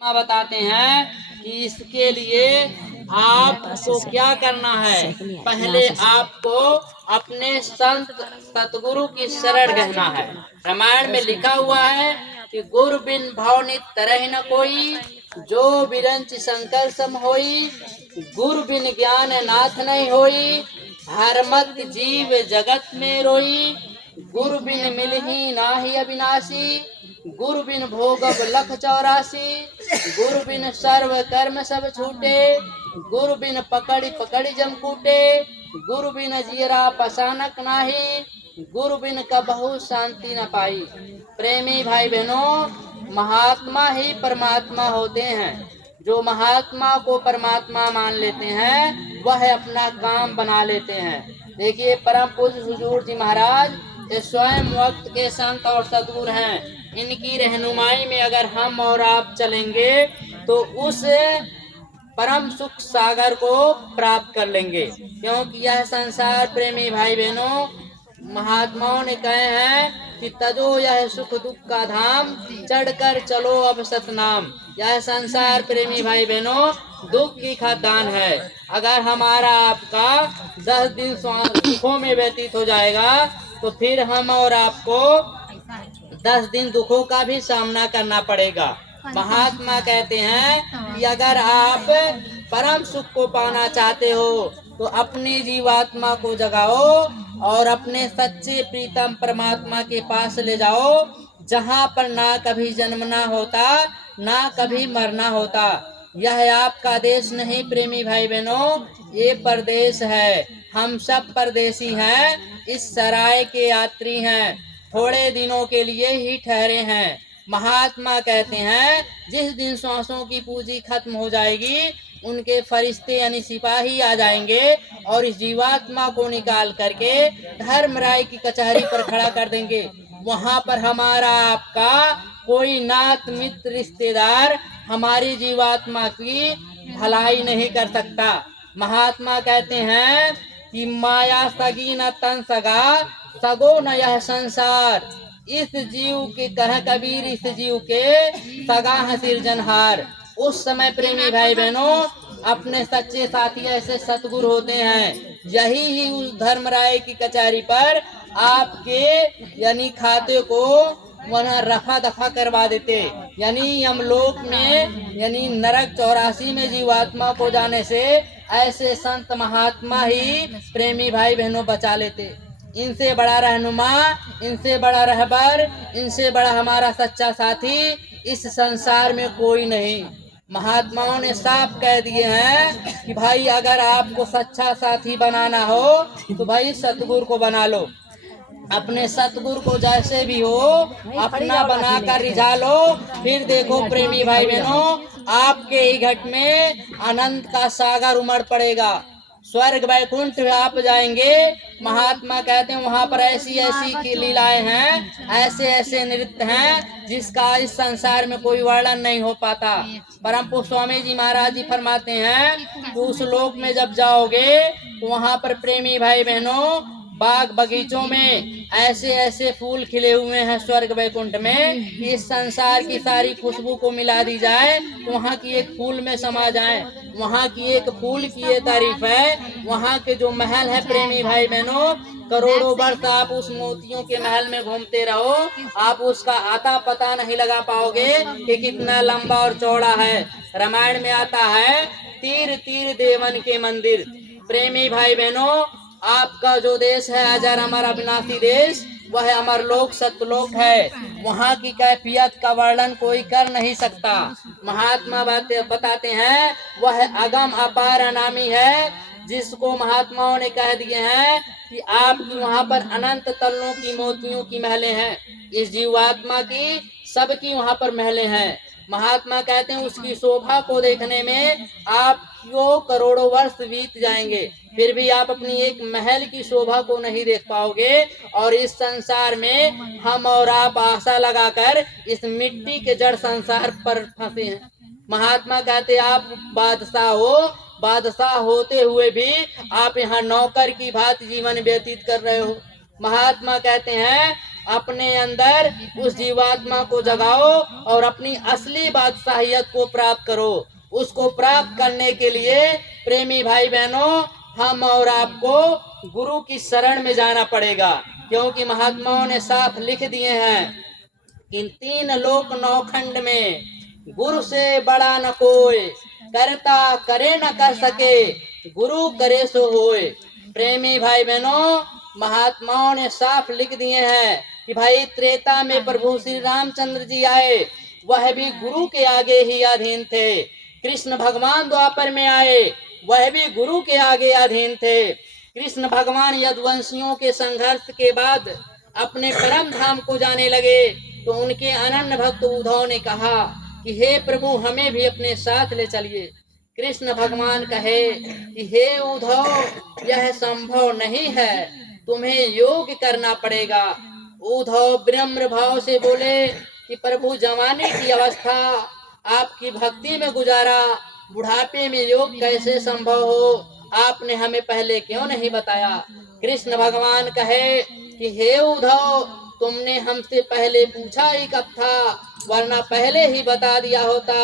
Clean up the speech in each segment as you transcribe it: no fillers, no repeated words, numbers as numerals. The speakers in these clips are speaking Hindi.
माँ बताते हैं कि इसके लिए आपको क्या करना है। पहले आपको अपने संत सतगुरु की शरण गहना है। रामायण में लिखा हुआ है कि गुरु बिन भावनित तरह न कोई, जो बिरंच शंकर सम होई, गुरु बिन ज्ञान नाथ नहीं होई, हरमत जीव जगत में रोई, गुरु बिन मिलही नाही अविनाशी, गुरु बिन भोगव लख 84, गुरु बिन सर्व कर्म सब छूटे, गुरु बिन पकड़ी पकड़ी जम कूटे, गुरु बिन जीरा पसानक नाही, गुरु बिन कबहू शांति न पाई। प्रेमी भाई बहनों, महात्मा ही परमात्मा होते हैं। जो महात्मा को परमात्मा मान लेते हैं वह अपना काम बना लेते हैं। देखिए परम पूज्य हुजूर जी महाराज ये स्वयं वक्त के संत और सद्गुरु हैं। इनकी रहनुमाई में अगर हम और आप चलेंगे तो उस परम सुख सागर को प्राप्त कर लेंगे। क्योंकि यह संसार प्रेमी भाई बहनों, महात्माओं ने कहे हैं कि तजो यह सुख दुख का धाम, चढ़कर चलो अब सतनाम। यह संसार प्रेमी भाई बहनों दुख की खदान है। अगर हमारा आपका 10 दिन सुखों में व्यतीत हो जाएगा तो फिर हम और आपको 10 दिन दुखों का भी सामना करना पड़ेगा। महात्मा कहते हैं कि अगर आप परम सुख को पाना चाहते हो तो अपनी जीवात्मा को जगाओ और अपने सच्चे प्रीतम परमात्मा के पास ले जाओ, जहाँ पर ना कभी जन्मना होता ना कभी मरना होता। यह आपका देश नहीं प्रेमी भाई बहनों, ये परदेश है। हम सब परदेसी हैं, इस सराय के यात्री हैं, थोड़े दिनों के लिए ही ठहरे हैं। महात्मा कहते हैं जिस दिन सांसों की पूंजी खत्म हो जाएगी उनके फरिश्ते यानी सिपाही आ जाएंगे और इस जीवात्मा को निकाल करके धर्मराय की कचहरी पर खड़ा कर देंगे। वहाँ पर हमारा आपका कोई नात मित्र रिश्तेदार हमारी जीवात्मा की भलाई नहीं कर सकता। महात्मा कहते हैं कि माया सगी न तन सगा, सगो न यह संसार। इस जीव के कह कबीर, इस जीव के सगा है सिरजनहार। उस समय प्रेमी भाई बहनों अपने सच्चे साथी ऐसे सतगुरु होते हैं। यही ही उस धर्मराय की कचहरी पर आपके यानी खाते को वहाँ रफा दफा करवा देते। यानी यमलोक में यानी नरक 84 में जीवात्मा को जाने से ऐसे संत महात्मा ही प्रेमी भाई बहनों बचा लेते। इनसे बड़ा रहनुमा, इनसे बड़ा रहबर, इनसे बड़ा हमारा सच्चा साथी इस संसार में कोई नहीं। महात्माओं ने साफ कह दिए हैं कि भाई अगर आपको सच्चा साथी बनाना हो तो भाई सतगुरु को बना लो। अपने सतगुरु को जैसे भी हो अपना बनाकर रिझा लो। फिर देखो प्रेमी भाई बहनों, आपके ही घट में अनंत का सागर उमड़ पड़ेगा। स्वर्ग वैकुंठ आप जाएंगे। महात्मा कहते हैं वहाँ पर ऐसी ऐसी की लीलाएं हैं, ऐसे ऐसे नृत्य हैं जिसका इस संसार में कोई वर्णन नहीं हो पाता। परम पूज्य स्वामी जी महाराज जी फरमाते हैं कि उस लोक में जब जाओगे तो वहाँ पर प्रेमी भाई बहनों बाग बगीचों में ऐसे ऐसे फूल खिले हुए हैं स्वर्ग वैकुंठ में कि इस संसार की सारी खुशबू को मिला दी जाए तो वहाँ की एक फूल में समा जाए। वहाँ की एक फूल की ये तारीफ है। वहाँ के जो महल है प्रेमी भाई बहनों, करोड़ों वर्ष आप उस मोतियों के महल में घूमते रहो, आप उसका आता पता नहीं लगा पाओगे कि कितना लंबा और चौड़ा है। रामायण में आता है तीर तीर देवन के मंदिर। प्रेमी भाई बहनों, आपका जो देश है अजर अमर अविनाशी देश, वह अमरलोक सत्यलोक है। वहाँ की कैफियत का वर्णन कोई कर नहीं सकता। महात्मा बताते हैं वह अगम अपार अनामी है, जिसको महात्माओं ने कह दिए हैं कि आपकी वहाँ पर अनंत तलों की मोतियों की महलें हैं। इस जीवात्मा की सबकी वहाँ पर महलें हैं। महात्मा कहते हैं उसकी शोभा को देखने में आपको करोड़ों वर्ष बीत जाएंगे, फिर भी आप अपनी एक महल की शोभा को नहीं देख पाओगे। और इस संसार में हम और आप आशा लगाकर इस मिट्टी के जड़ संसार पर फंसे हैं। महात्मा कहते आप बादशाह हो, बादशाह होते हुए भी आप यहाँ नौकर की भांति जीवन व्यतीत कर रहे हो। महात्मा कहते हैं अपने अंदर उस जीवात्मा को जगाओ और अपनी असली बादशाहियत को प्राप्त करो। उसको प्राप्त करने के लिए प्रेमी भाई बहनों, हम और आपको गुरु की शरण में जाना पड़ेगा, क्योंकि महात्माओं ने साफ लिख दिए हैं कि तीन लोक नौखंड में गुरु से बड़ा न कोई, करता करे न कर सके, गुरु करे सो होए। प्रेमी भाई बहनों, महात्माओं ने साफ लिख दिए हैं कि भाई त्रेता में प्रभु श्री रामचंद्र जी आए, वह भी गुरु के आगे ही अधीन थे। कृष्ण भगवान द्वापर में आए, वह भी गुरु के आगे अधीन थे। कृष्ण भगवान यदुवंशियों के संघर्ष के बाद अपने परम धाम को जाने लगे, तो उनके अनन्य भक्त उद्धव ने कहा कि हे प्रभु, हमें भी अपने साथ ले चलिए। कृष्ण भगवान कहे कि हे उद्धव, यह संभव नहीं है, तुम्हें योग करना पड़ेगा। उद्धव विनम्र भाव से बोले कि प्रभु, जवानी की अवस्था आपकी भक्ति में गुजारा, बुढ़ापे में योग कैसे संभव हो? आपने हमें पहले क्यों नहीं बताया? कृष्ण भगवान कहे कि हे उद्धव, तुमने हमसे पहले पूछा ही कब था, वरना पहले ही बता दिया होता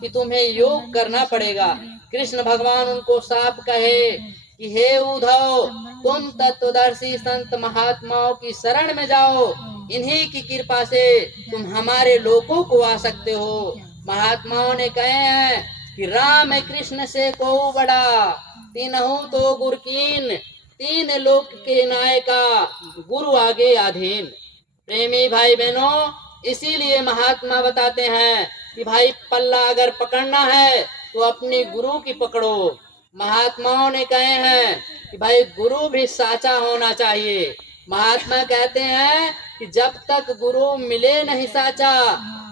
कि तुम्हें योग करना पड़ेगा। कृष्ण भगवान उनको साफ कहे कि हे उद्धव, तुम तत्वदर्शी संत महात्माओं की शरण में जाओ, इन्हीं की कृपा से तुम हमारे लोकों को आ सकते हो। महात्माओं ने कहे हैं कि राम कृष्ण से को बड़ा, तीनहु तो गुरकीन, तीन लोक के नायका, गुरु आगे अधीन। प्रेमी भाई बहनों, इसीलिए महात्मा बताते हैं कि भाई पल्ला अगर पकड़ना है तो अपनी गुरु की पकड़ो। महात्माओं ने कहे हैं कि भाई गुरु भी साचा होना चाहिए। महात्मा कहते हैं कि जब तक गुरु मिले नहीं साचा,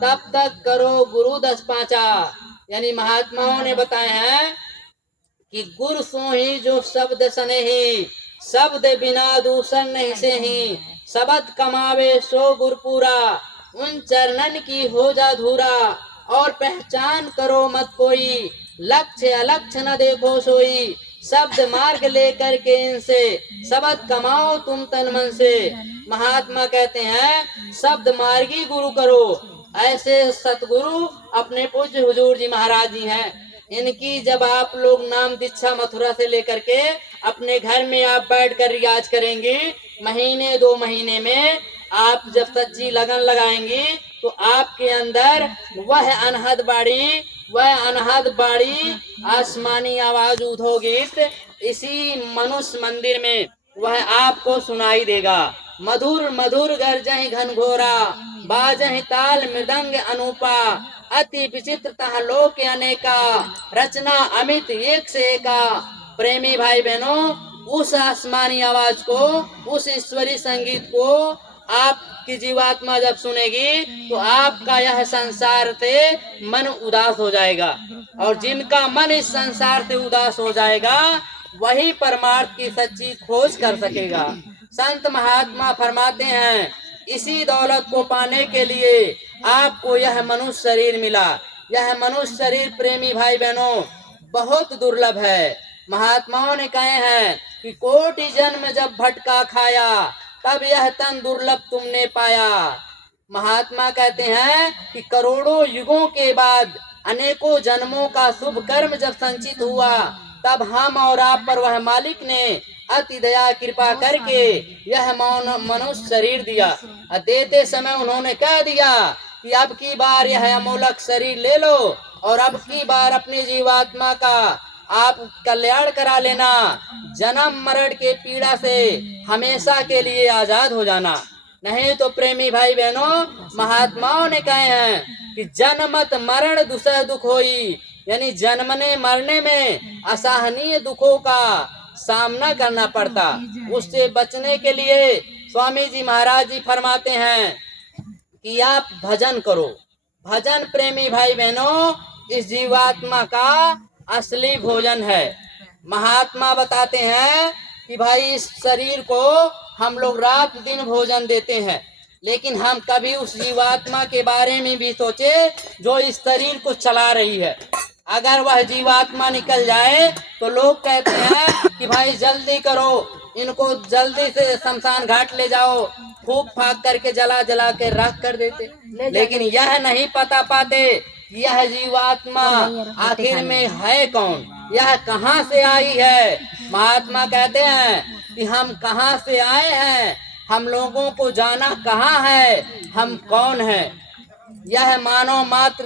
तब तक करो गुरु 10-5। यानी महात्माओं ने बताए हैं कि गुरु सो ही जो शब्द सने ही, शब्द बिना दूसर नहीं से ही, शब्द कमावे सो गुरपुरा, उन चरणन की हो जा धूरा, और पहचान करो मत कोई, लक्ष्य अलक्ष्य न देखो सोई, शब्द मार्ग लेकर के इनसे, शब्द कमाओ तुम तन मन से। महात्मा कहते हैं शब्द मार्गी गुरु करो। ऐसे सतगुरु अपने पूज्य हुजूर जी महाराज जी हैं। इनकी जब आप लोग नाम दीक्षा मथुरा से लेकर के अपने घर में आप बैठ कर रियाज करेंगे, महीने 2 महीने में आप जब सच्ची लगन लगाएंगी, तो आपके अंदर वह अनहद बाड़ी आसमानी आवाज उद्धव गीत इसी मनुष्य मंदिर में वह आपको सुनाई देगा। मधुर मधुर गरजहि घनघोरा, बाजहि ताल मृदंग अनूपा, अति विचित्र तह लोक अनेका, रचना अमित एक से एका। प्रेमी भाई बहनों, उस आसमानी आवाज को, उस ईश्वरी संगीत को आपकी जीवात्मा जब सुनेगी, तो आपका यह संसार से मन उदास हो जाएगा, और जिनका मन इस संसार से उदास हो जाएगा, वही परमार्थ की सच्ची खोज कर सकेगा। संत महात्मा फरमाते हैं, इसी दौलत को पाने के लिए आपको यह मनुष्य शरीर मिला। यह मनुष्य शरीर प्रेमी भाई बहनों बहुत दुर्लभ है। महात्माओं ने कहे हैं कि कोटि जन्म जब भटका खाया, तब यह तन दुर्लभ तुमने पाया। महात्मा कहते हैं कि करोड़ों युगों के बाद अनेकों जन्मों का शुभ कर्म जब संचित हुआ, तब हम और आप पर वह मालिक ने अति दया कृपा करके यह मनुष्य शरीर दिया। देते समय उन्होंने कह दिया कि अब की बार यह अमोलक शरीर ले लो, और अब की बार अपनी जीवात्मा का आप कल्याण करा लेना, जन्म मरण के पीड़ा से हमेशा के लिए आजाद हो जाना। नहीं तो प्रेमी भाई बहनों, महात्माओं ने कहे हैं कि जन्मत मरण दुसह दुख होई, यानी जन्मने मरने में असहनीय दुखों का सामना करना पड़ता। उससे बचने के लिए स्वामी जी महाराज जी फरमाते हैं कि आप भजन करो। भजन प्रेमी भाई बहनों इस जीवात्मा का असली भोजन है। महात्मा बताते हैं कि भाई इस शरीर को हम लोग रात दिन भोजन देते हैं, लेकिन हम कभी उस जीवात्मा के बारे में भी सोचे जो इस शरीर को चला रही है। अगर वह जीवात्मा निकल जाए तो लोग कहते हैं कि भाई जल्दी करो, इनको जल्दी से शमशान घाट ले जाओ, फूक फाक करके जला जला के राख कर देते, लेकिन यह नहीं पता पाते यह जीवात्मा आखिर में है कौन, यह कहाँ से आई है। महात्मा कहते हैं कि हम कहाँ से आए हैं, हम लोगों को जाना कहाँ है, हम कौन हैं। यह मानव मात्र